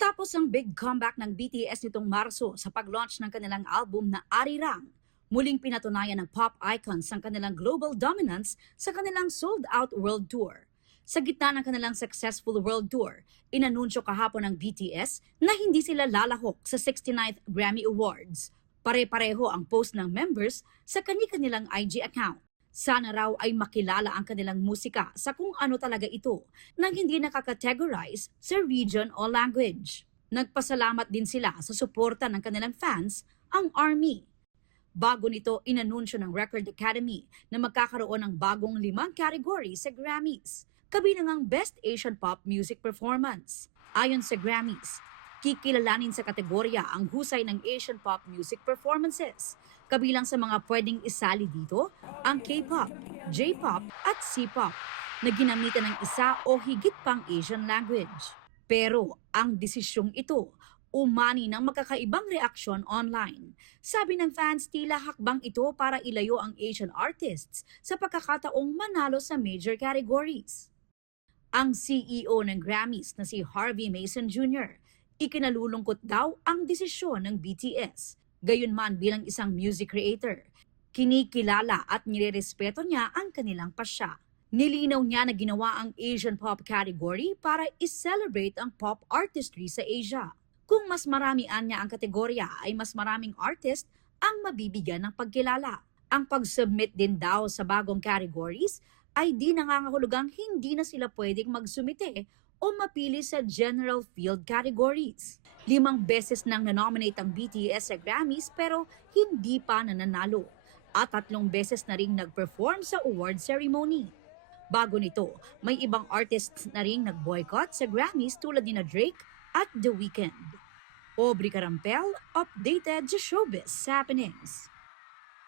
Matapos ang big comeback ng BTS nitong Marso sa pag-launch ng kanilang album na Arirang, muling pinatunayan ng pop icons ang kanilang global dominance sa kanilang sold-out world tour. Sa gitna ng kanilang successful world tour, inanunsyo kahapon ng BTS na hindi sila lalahok sa 69th Grammy Awards. Pare-pareho ang post ng members sa kani-kanilang IG account. Sana raw ay makilala ang kanilang musika sa kung ano talaga ito nang hindi nakakategorize sa region o language. Nagpasalamat din sila sa suporta ng kanilang fans, ang ARMY. Bago nito, inanunsyo ng Record Academy na magkakaroon ng bagong 5 category sa Grammys, kabilang ang Best Asian Pop Music Performance. Ayon sa Grammys, kikilalanin sa kategorya ang husay ng Asian Pop Music Performances. Kabilang sa mga pwedeng isali dito, ang K-pop, J-pop at C-pop na ginamitan ng isa o higit pang Asian language. Pero ang desisyong ito, umani ng magkakaibang reaksyon online. Sabi ng fans, tila hakbang ito para ilayo ang Asian artists sa pagkakataong manalo sa major categories. Ang CEO ng Grammys na si Harvey Mason Jr., ikinalulungkot daw ang desisyon ng BTS. Gayunman bilang isang music creator, kinikilala at nirerespeto niya ang kanilang pasya. Nilinaw niya na ginawa ang Asian Pop category para i-celebrate ang pop artistry sa Asia. Kung mas maramian niya ang kategorya ay mas maraming artist ang mabibigyan ng pagkilala. Ang pag-submit din daw sa bagong categories ay di nangangahulugang hindi na sila pwedeng magsumite o mapili sa general field categories. 5 beses nang nanominate ang BTS sa Grammys pero hindi pa nananalo. At 3 beses na ring nag-perform sa award ceremony. Bago nito, may ibang artists na ring nag-boycott sa Grammys tulad ni Drake at The Weeknd. Aubrey Carampel, updated sa Showbiz Happenings.